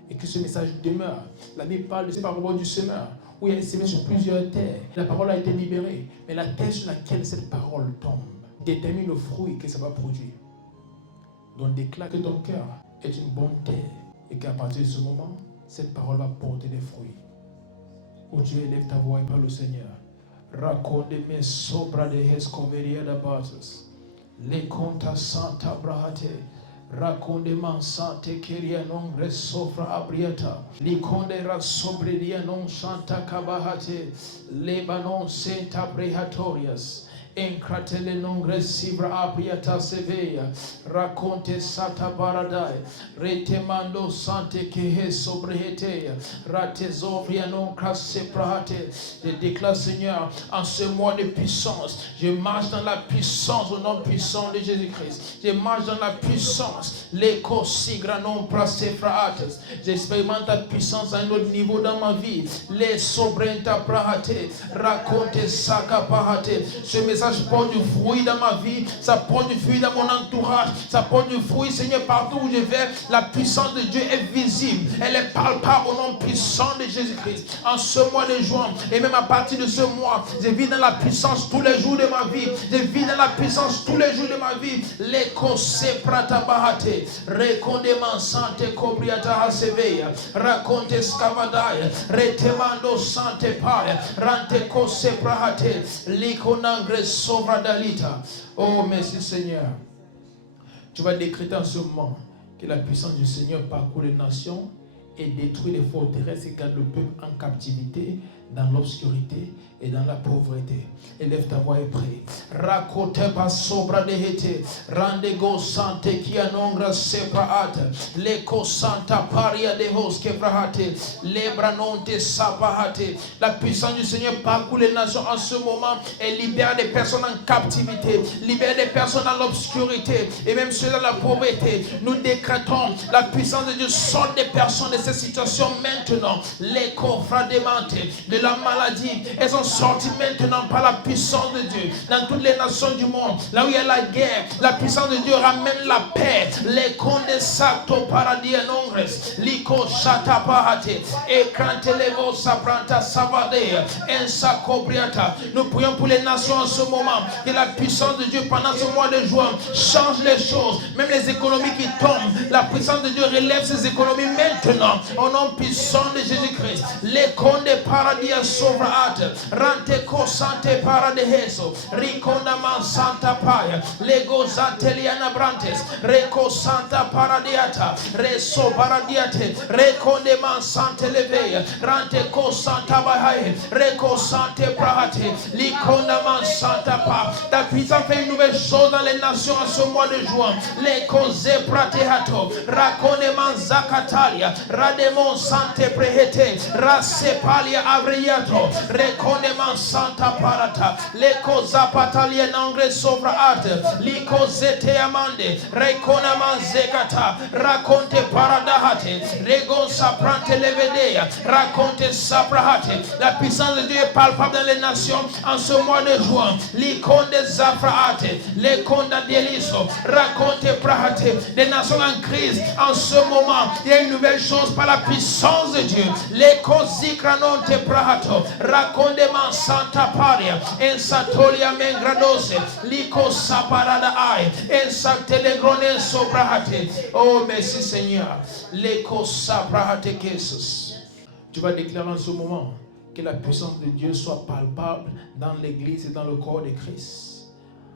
et que ce message demeure. La Bible parle de cette parole du semeur où il a semé sur plusieurs terres. La parole a été libérée, mais la terre sur laquelle cette parole tombe détermine le fruit que ça va produire. Donc déclare que ton cœur est une bonne terre et qu'à partir de ce moment, cette parole va porter des fruits. Où tu élèves ta voix et parle au Seigneur. Raconte mes sobra de escoveria da bases. Les conta santa brahate. Raconte man sante keria non resofra abriata. Li conde rasobredia non santa kabahate. Lebanon senta brehatorias. Encratele nongre sivra apriata seveia. Raconte sata baradai. Retemando sante kehe sobrehetea. Ratezovria non crasse prahate. Je déclare, Seigneur, en ce mois de puissance, je marche dans la puissance au nom puissant de Jésus-Christ. Je marche dans la puissance. L'écho sigra non prasse frahates. J'expérimente ta puissance à un autre niveau dans ma vie. Les sobrenta prahate. Raconte saka prahate. Ce message porte du fruit dans ma vie. Ça porte du fruit dans mon entourage. Ça porte du fruit, Seigneur, partout où je vais. La puissance de Dieu est visible. Elle est palpable au nom puissant de Jésus-Christ. En ce mois de juin, et même à partir de ce mois, je vis dans la puissance tous les jours de ma vie. Je vis dans la puissance tous les jours de ma vie. L'écho se prata bahate. Recondeman sante cobriata haseveia. Raconte scavadaya. Retemando sante paia. Rante kose prahate. Likonangre sovradalita. Oh, merci Seigneur. Tu vas décréter en ce moment que la puissance du Seigneur parcourt les nations et détruit les forteresses et garde le peuple en captivité, dans l'obscurité et dans la pauvreté. Élève ta voix et prie. Racote pas sobra de hete. Rande go sante qui anongra sepaate. Leko santa paria de hos quebrahate. Lebra non te sapahate. La puissance du Seigneur parcourt les nations en ce moment et libère des personnes en captivité, libère des personnes dans l'obscurité et même ceux dans la pauvreté. Nous décrétons la puissance de Dieu sort des personnes de ces situations maintenant. Les coffres démentés de la maladie, elles sont sorties maintenant par la puissance de Dieu. Dans toutes les nations du monde, là où il y a la guerre, la puissance de Dieu ramène la paix. Les condes sacto paradis en ongres, liko chata pahate, et krantelevo sapranta savade, en sacobriata. Nous prions pour les nations en ce moment, que la puissance de Dieu pendant ce mois de juin change les choses, même les économies qui tombent. La puissance de Dieu relève ces économies maintenant, au nom puissant de Jésus-Christ. Les condes paradis sovraat, rante cosante paradeheso, riconda man santa paia, lego zateliana brantes, reco santa paradiata, reso paradiate, reconde man sante leveia, rante cosanta bahai, reco sante prahate, liconda man santa pa. Ta puissance fait une nouvelle chose dans les nations en ce mois de juin. Les causes pratehato, raconde man zakatalia, rademon sante prehete, rasepalia avriato, reconnement santa parata, le cosa patalia nangre sovra arte, li cosete amande, reconnement zekata, raconte paradahate, regon saprante levedea, raconte saprahate. La puissance de Dieu est palpable dans les nations en ce mois de juin. Li conde zafraate, le conda deliso, raconte prahate. Des nations en crise en ce moment, il y a une nouvelle chose par la puissance de Dieu. Les cosicranonte prahato, raconde man santa paria, en satolia mengradose, lico saparada ai, en santelegrone sobrahate. Oh merci Seigneur, l'éco saprahate Jesus. Tu vas déclarer en ce moment que la puissance de Dieu soit palpable dans l'église et dans le corps de Christ.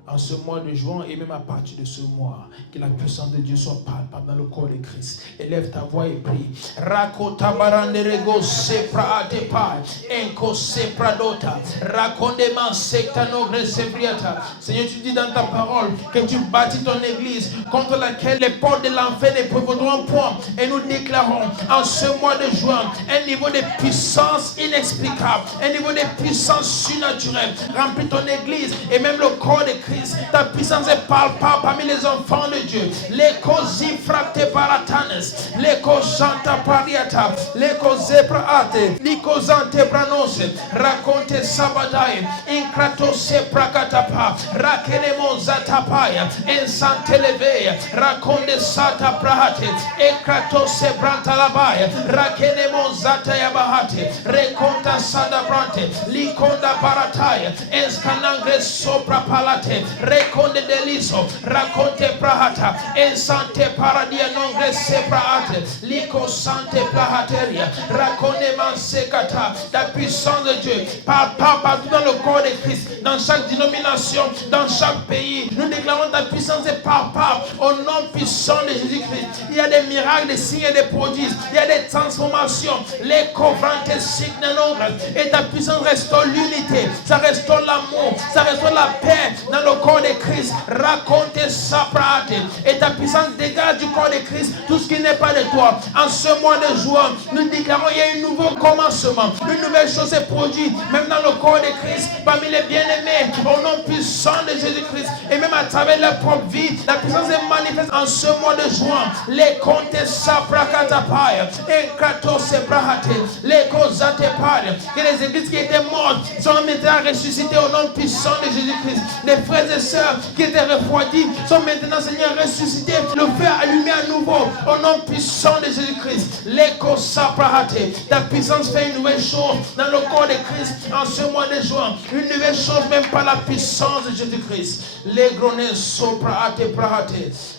En ce mois de juin et même à partir de ce mois, que la puissance de Dieu soit palpable dans le corps de Christ. Élève ta voix et prie. Rakota baranderego sepra atepa, enko sepra dota, rakondeman sectanogre sepriata. Seigneur, tu dis dans ta parole que tu bâtis ton église contre laquelle les portes de l'enfer ne prévaudront point. Et nous déclarons en ce mois de juin un niveau de puissance inexplicable, un niveau de puissance surnaturelle. Remplis ton église et même le corps de Christ. Ta puissance est palpable parmi les enfants de Dieu. Les cosi fracte paratanes, les cosanta pariata, les cosepraate, les cosante branose, raconte sabadai, incrato se prakatapa, rakelemon zatapaya, ensante leveia, raconte sata prahate, incrato se brantalabaya, rakelemon zataya bahate, reconta sadabrante, liconda barataya, enscanangre sopra palate. Reconde deliso, raconte prahata, en sante paradia nongre sepraate, lico sante prahateria, raconde mansekata. La puissance de Dieu partout dans le corps de Christ, dans chaque dénomination, dans chaque pays. Nous déclarons ta puissance est palpable au nom puissant de Jésus-Christ. Il y a des miracles, des signes et des prodiges. Il y a des transformations Les covrantes signe nombre. Et ta puissance restaure l'unité. Ça restaure l'amour. Ça restaure la paix dans le corps de Christ. Raconte ça, prate. Et ta puissance dégage du corps de Christ tout ce qui n'est pas de toi. En ce mois de juin, nous déclarons qu'il y a un nouveau commencement. Une nouvelle chose est produite, même dans le corps de Christ, parmi les bien-aimés, au nom puissant de Jésus-Christ. Et même à travers leur propre vie, la puissance est manifeste en ce mois de juin. Les comptes saprakatapaya, enkrato sebrahate, les kozatepaya, que les églises qui étaient mortes sont maintenant ressuscitées au nom puissant de Jésus-Christ. Les frères et sœurs qui étaient refroidis sont maintenant, Seigneur, ressuscités. Le feu allumé à nouveau au nom puissant de Jésus-Christ. Les kosaprahate, ta puissance fait une nouvelle chose dans le corps de Christ en ce mois de juin. Une nouvelle chose même par la puissance de Jésus-Christ. Les grenets soprahate prahate,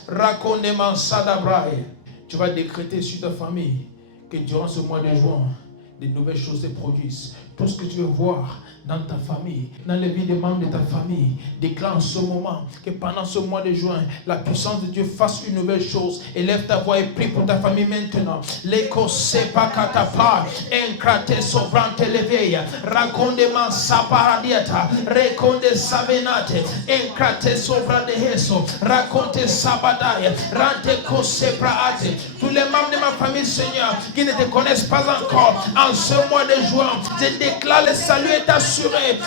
raconnement sadabrae. Tu vas décréter sur ta famille que durant ce mois de juin, des nouvelles choses se produisent. Tout ce que tu veux voir dans ta famille, dans les vies des membres de ta famille, déclare en ce moment que pendant ce mois de juin, la puissance de Dieu fasse une nouvelle chose. Élève ta voix et prie pour ta famille maintenant. L'écho sepa katapa, enkrate sovrante leveya, racontement saparadiata, reconde savenate, enkrate sovra de heso, raconte sabadaya, rante kosepraate. Tous les membres de ma famille, Seigneur, qui ne te connaissent pas encore, en ce mois de juin, je déclare le salut est assuré.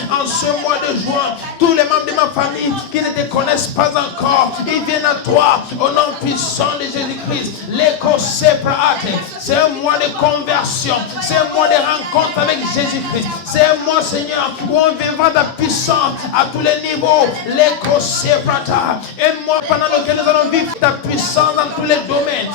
En ce mois de juin, tous les membres de ma famille qui ne te connaissent pas encore, ils viennent à toi au nom puissant de Jésus-Christ. C'est un mois de conversion, c'est un mois de rencontre avec Jésus-Christ. C'est un mois, Seigneur, où on vivra ta puissance à tous les niveaux. Un mois pendant lequel nous allons vivre ta puissance dans tous les domaines.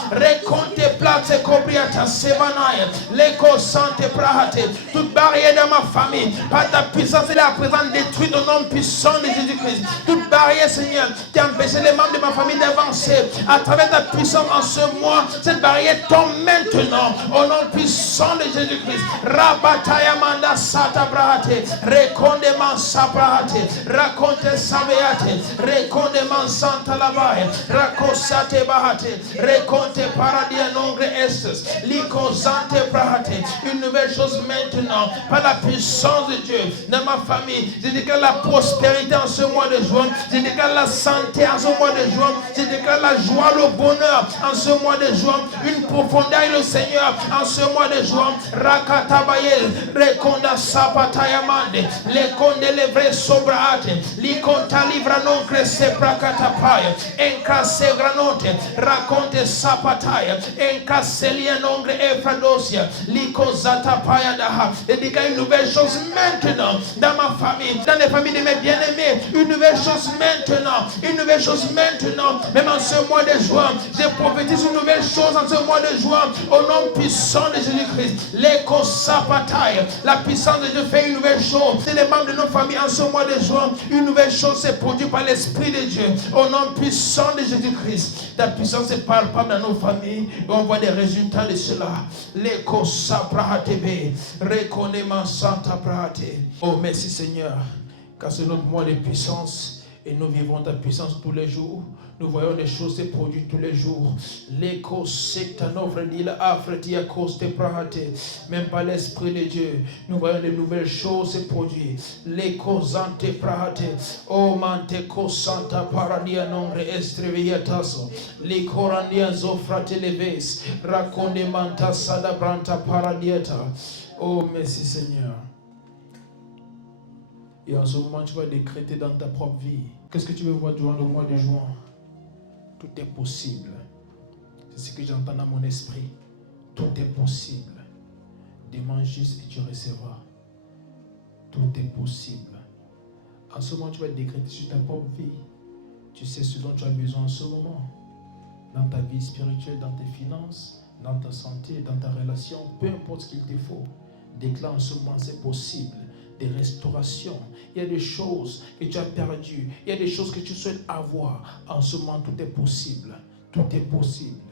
Toute barrière dans ma famille, par ta puissance, elle est à présent détruite au nom puissant de Jésus-Christ. Toute barrière, Seigneur, qui a empêché les membres de ma famille d'avancer, à travers ta puissance en ce mois, cette barrière tombe maintenant au nom puissant de Jésus-Christ. Rabataya manda sata brahate, recondeman sabrahate, raconte sabeate, recondeman santa labaye, racosate bahate, reconte paradia nongre estes, licosante brahate. Une nouvelle chose maintenant, par la puissance de Dieu, dans ma famille. Je déclare la prospérité en ce mois de juin. Je déclare la santé en ce mois de juin. Je déclare la joie, le bonheur en ce mois de juin. Une profondeur et le Seigneur en ce mois de juin. Rakatabayel, reconda sapatayamande, les conde les vrais sobrate, li conta livra non cresse prakatapaya, encasse granote, raconte sapataya, encasse lia nongre efradosia, li cosata paya daha. Et déclare une nouvelle chose maintenant dans ma famille, dans les familles de mes bien-aimés. Une nouvelle chose maintenant, une nouvelle chose maintenant. Même en ce mois de juin, je prophétise une nouvelle chose en ce mois de juin au nom puissant de Jésus-Christ. L'écho sapataille, la puissance de Dieu fait une nouvelle chose. C'est les membres de nos familles en ce mois de juin. Une nouvelle chose s'est produite par l'Esprit de Dieu au nom puissant de Jésus-Christ. Ta puissance est palpable dans nos familles et on voit des résultats de cela. L'écho sapratebe, reconnaissement santa prate. Oh merci Seigneur, car c'est notre mois de puissance et nous vivons ta puissance tous les jours. Nous voyons des choses se produire tous les jours. L'écho même par l'Esprit de Dieu, nous voyons de nouvelles choses se produire. L'écho zante prahate, oh manteko santa paradia nombre estreviataso, l'écho randia zofrate leves, raconde manta sadabranta paradieta. Oh merci Seigneur. Et en ce moment, tu vas décréter dans ta propre vie. Qu'est-ce que tu veux voir durant le mois de juin? Tout est possible. C'est ce que j'entends dans mon esprit. Tout est possible. Demande juste et tu recevras. Tout est possible. En ce moment, tu vas décréter sur ta propre vie. Tu sais ce dont tu as besoin en ce moment. Dans ta vie spirituelle, dans tes finances, dans ta santé, dans ta relation, peu importe ce qu'il te faut. Déclare en ce moment, c'est possible. Des restaurations, il y a des choses que tu as perdues, il y a des choses que tu souhaites avoir. En ce moment, tout est possible. Tout est possible.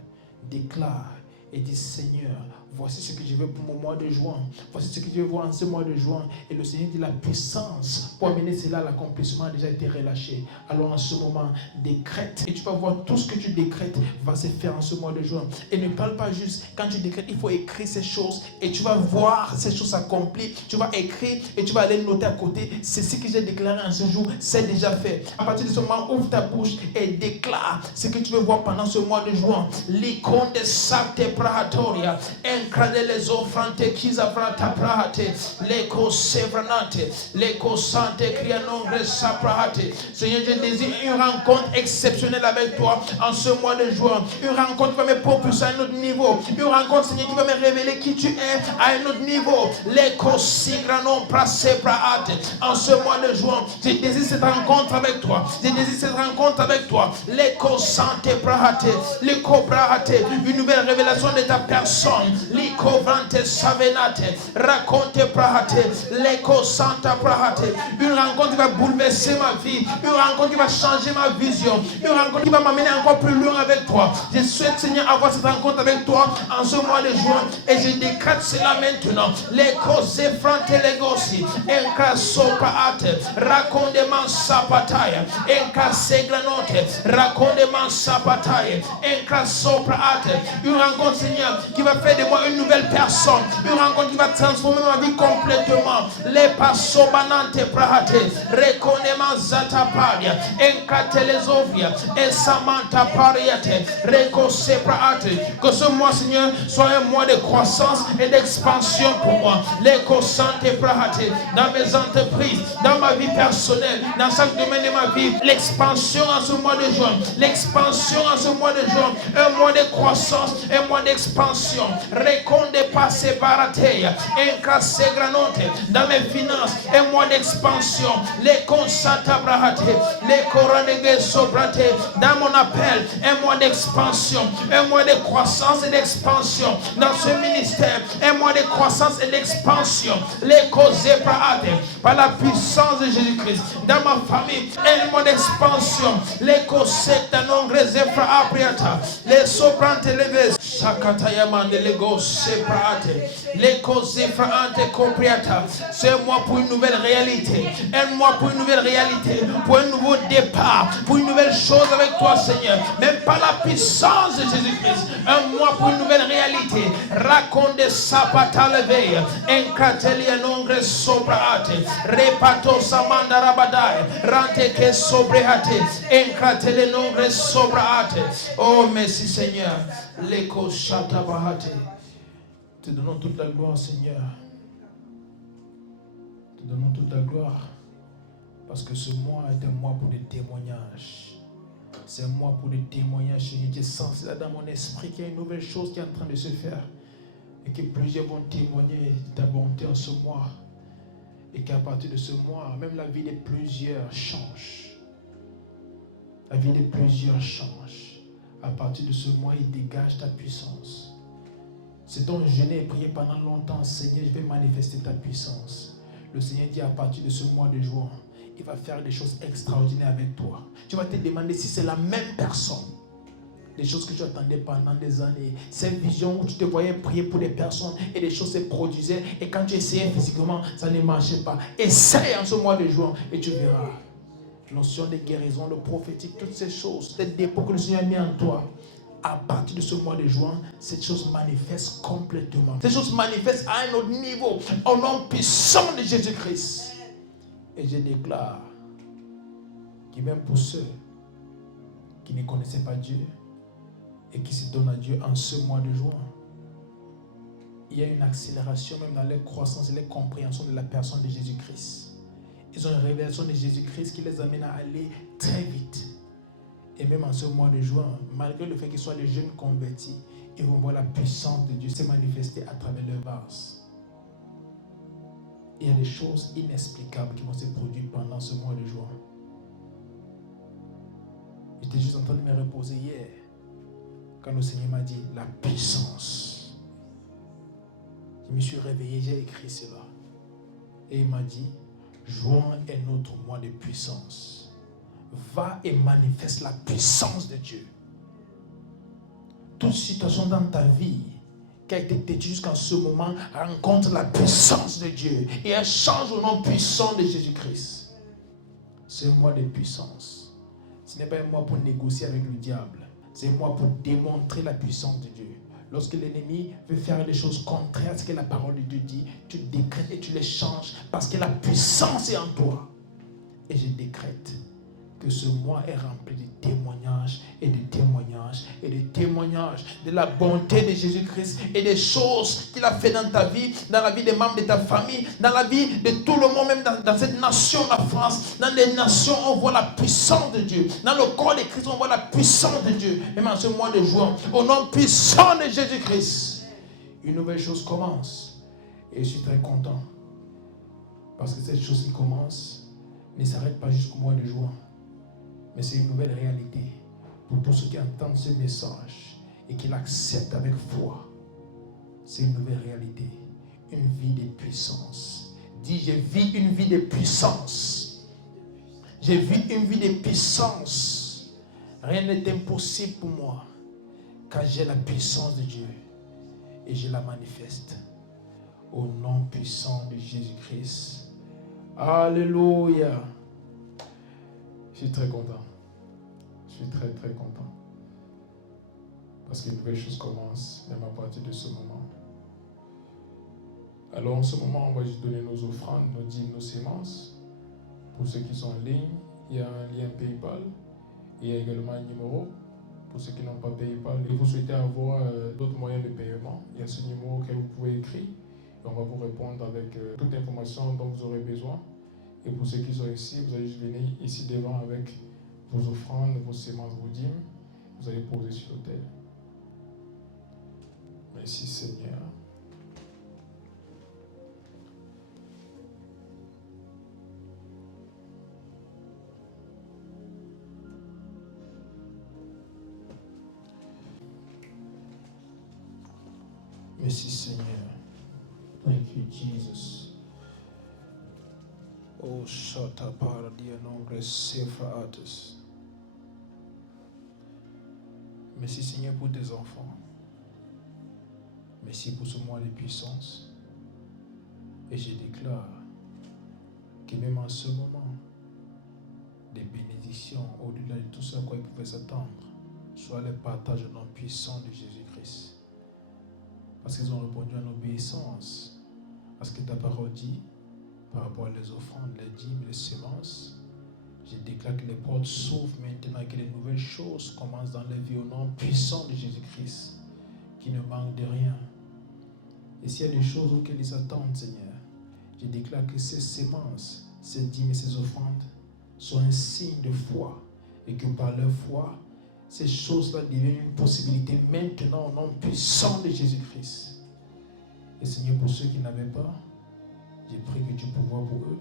Déclare et dis Seigneur, voici ce que je veux pour mon mois de juin. Voici ce que je veux voir en ce mois de juin. Et le Seigneur dit la puissance pour amener cela à l'accomplissement a déjà été relâchée. Alors en ce moment, décrète. Et tu vas voir tout ce que tu décrètes va se faire en ce mois de juin. Et ne parle pas juste, quand tu décrètes, il faut écrire ces choses. Et tu vas voir ces choses accomplies. Tu vas écrire et tu vas aller noter à côté. C'est ce que j'ai déclaré en ce jour, c'est déjà fait. À partir de ce moment, ouvre ta bouche et déclare ce que tu veux voir pendant ce mois de juin. L'icône de Sate Prahatoria. Encrade les offrantes Kiza Vrata Prahate. L'éco Sevranate. L'éco Sante Krianongre Saprahate. Seigneur, je désire une rencontre exceptionnelle avec toi en ce mois de juin. Une rencontre qui va me propulser à un autre niveau. Une rencontre, Seigneur, qui va me révéler qui tu es à un autre niveau. L'éco Sigranon Prase Prahate. En ce mois de juin, je désire cette rencontre avec toi. Je désire cette rencontre avec toi. L'éco Sante Prahate. L'éco Prahate. Une nouvelle révélation de ta personne. L'éco Vante Savenate. Raconte Prahate. L'éco Santa Prahate. Une rencontre qui va bouleverser ma vie. Une rencontre qui va changer ma vision. Une rencontre qui va m'amener encore plus loin avec toi. Je souhaite, Seigneur, avoir cette rencontre avec toi en ce mois de juin. Et je décrète cela maintenant. L'éco Zefrante Legosi. Enka Sopraate. Racontement Sapataya. Enka Seglanote. Racontement Sapataya. Enka Sopraate. Une rencontre, Seigneur, qui va faire de moi une nouvelle personne. Une rencontre qui va transformer ma vie complètement. Les Passobanante Prahate. Reconnement Zataparia. Enka Telezovia. Et Samantha Pariate. Reco Sepraate. Que ce mois, Seigneur, soit un mois de croissance et d'expansion pour moi. L'éco Santé Prahate. Dans mes entreprises, dans ma vie personnelle, dans chaque domaine de ma vie, l'expansion en ce mois de juin, l'expansion en ce mois de juin, un mois de croissance, un mois d'expansion. Reconde passe barateya, encrasse granote, dans mes finances, un mois d'expansion. Les consata brahate, les coranege sobrate, dans mon appel, un mois d'expansion, un mois de croissance et d'expansion. Dans ce ministère, un mois de croissance et d'expansion. Les causes par la puissance de Jésus-Christ. Dans ma famille, un mois d'expansion. Les cosetta non grezefra apriata. Les soprante leves. Sakatayaman de lego seprate. Les cosefra ante copriata. C'est un mois pour une nouvelle réalité. Un mois pour une nouvelle réalité. Pour un nouveau départ. Pour une nouvelle chose avec toi, Seigneur. Même par la puissance de Jésus-Christ. Un mois pour une nouvelle réalité. Raconte sapata leve. Encatelia non grezefra. Sobrate, repato samanda rabadai, rante que sobrehate, encratele nombre sobrate. Oh merci Seigneur, l'écho chata bahate. Te donnons toute la gloire Seigneur. Te donnons toute la gloire parce que ce mois est un mois pour des témoignages. C'est un mois pour des témoignages. Seigneur, j'ai senti là dans mon esprit qu'il y a une nouvelle chose qui est en train de se faire et que plusieurs vont témoigner de ta bonté en ce mois. Et qu'à partir de ce mois, même la vie de plusieurs change. La vie de plusieurs change. À partir de ce mois, il dégage ta puissance. C'est ton jeûner et prier pendant longtemps. Seigneur, je vais manifester ta puissance. Le Seigneur dit à partir de ce mois de juin, il va faire des choses extraordinaires avec toi. Tu vas te demander si c'est la même personne. Des choses que tu attendais pendant des années. Ces visions où tu te voyais prier pour des personnes et des choses se produisaient. Et quand tu essayais physiquement, ça ne marchait pas. Essaye en ce mois de juin et tu verras. Notion de guérison, de prophétique, toutes ces choses, ces dépôts que le Seigneur a mis en toi. À partir de ce mois de juin, cette chose manifeste complètement. Cette chose manifeste à un autre niveau. Au nom puissant de Jésus-Christ. Et je déclare que même pour ceux qui ne connaissaient pas Dieu, et qui se donnent à Dieu en ce mois de juin, il y a une accélération même dans leur croissance et leur compréhension de la personne de Jésus-Christ. Ils ont une révélation de Jésus-Christ qui les amène à aller très vite. Et même en ce mois de juin, malgré le fait qu'ils soient des jeunes convertis, ils vont voir la puissance de Dieu se manifester à travers leur vase. Il y a des choses inexplicables qui vont se produire pendant ce mois de juin. J'étais juste en train de me reposer hier. Quand le Seigneur m'a dit la puissance, je me suis réveillé, j'ai écrit cela. Et il m'a dit, juin est notre mois de puissance. Va et manifeste la puissance de Dieu. Toute situation dans ta vie qui a été têtue jusqu'en ce moment rencontre la puissance de Dieu et elle change au nom puissant de Jésus-Christ. C'est un mois de puissance. Ce n'est pas un mois pour négocier avec le diable. C'est un mois pour démontrer la puissance de Dieu. Lorsque l'ennemi veut faire des choses contraires à ce que la parole de Dieu dit, tu décrètes et tu les changes parce que la puissance est en toi. Et je décrète que ce mois est rempli de témoignages et de témoignages et de témoignages de la bonté de Jésus-Christ et des choses qu'il a fait dans ta vie, dans la vie des membres de ta famille, dans la vie de tout le monde, même dans cette nation, la France. Dans les nations, on voit la puissance de Dieu. Dans le corps de Christ, on voit la puissance de Dieu. Même en ce mois de juin, au nom puissant de Jésus-Christ, une nouvelle chose commence. Et je suis très content. Parce que cette chose qui commence ne s'arrête pas jusqu'au mois de juin. Mais c'est une nouvelle réalité pour tous ceux qui entendent ce message et qui l'acceptent avec foi. C'est une nouvelle réalité. Une vie de puissance. Dis, je vis une vie de puissance. Je vis une vie de puissance. Rien n'est impossible pour moi. Car j'ai la puissance de Dieu. Et je la manifeste. Au nom puissant de Jésus-Christ. Alléluia. Je suis très content. Je suis très très content. Parce qu'une nouvelle chose commence, même à partir de ce moment. Alors en ce moment, on va juste donner nos offrandes, nos dîmes, nos sémences. Pour ceux qui sont en ligne, il y a un lien PayPal. Il y a également un numéro pour ceux qui n'ont pas PayPal. Et vous souhaitez avoir d'autres moyens de paiement, il y a ce numéro que vous pouvez écrire. Et on va vous répondre avec toute information dont vous aurez besoin. Et pour ceux qui sont ici, vous allez juste venir ici devant avec vos offrandes, vos sémences, vos dîmes. Vous allez poser sur l'autel. Merci Seigneur. Merci Seigneur. Thank you Jesus. Oh, shata para dia nombre sefa atus. Merci Seigneur pour tes enfants. Merci pour ce mois de puissance. Et je déclare que même en ce moment, des bénédictions au-delà de tout ce à quoi ils pouvaient s'attendre, soit le partage au nom puissant de Jésus-Christ. Parce qu'ils ont répondu en obéissance à ce que ta parole dit. Par rapport aux offrandes, les dîmes, les semences, je déclare que les portes s'ouvrent maintenant et que les nouvelles choses commencent dans les vies au nom puissant de Jésus-Christ, qui ne manque de rien. Et s'il y a des choses auxquelles ils s'attendent, Seigneur, je déclare que ces semences, ces dîmes et ces offrandes sont un signe de foi et que par leur foi, ces choses-là deviennent une possibilité maintenant au nom puissant de Jésus-Christ. Et Seigneur, pour ceux qui n'avaient pas, j'ai prié que tu pourvoies pour eux,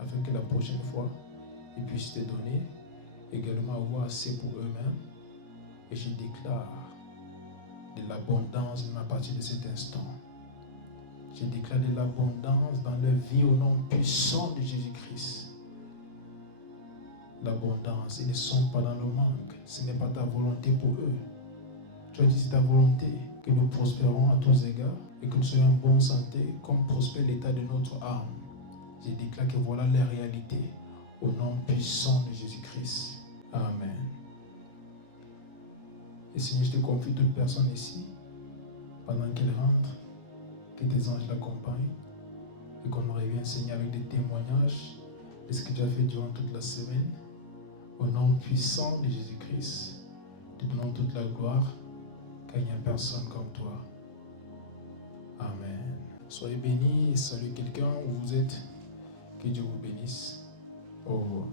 afin que la prochaine fois, ils puissent te donner, également avoir assez pour eux-mêmes. Et je déclare de l'abondance à partir de cet instant. Je déclare de l'abondance dans leur vie au nom puissant de Jésus-Christ. L'abondance, ils ne sont pas dans le manque. Ce n'est pas ta volonté pour eux. Tu as dit c'est ta volonté que nous prospérons à tous égards et que nous soyons en bonne santé comme prospère l'état de notre âme. Je déclare que voilà la réalité au nom puissant de Jésus-Christ. Amen. Et Seigneur, je te confie toute personne ici, pendant qu'elle rentre, que tes anges l'accompagnent et qu'on revienne, Seigneur, avec des témoignages de ce que tu as fait durant toute la semaine. Au nom puissant de Jésus-Christ, te donnons toute la gloire, car il n'y a personne comme toi. Amen. Soyez bénis, saluez quelqu'un où vous êtes. Que Dieu vous bénisse. Au revoir.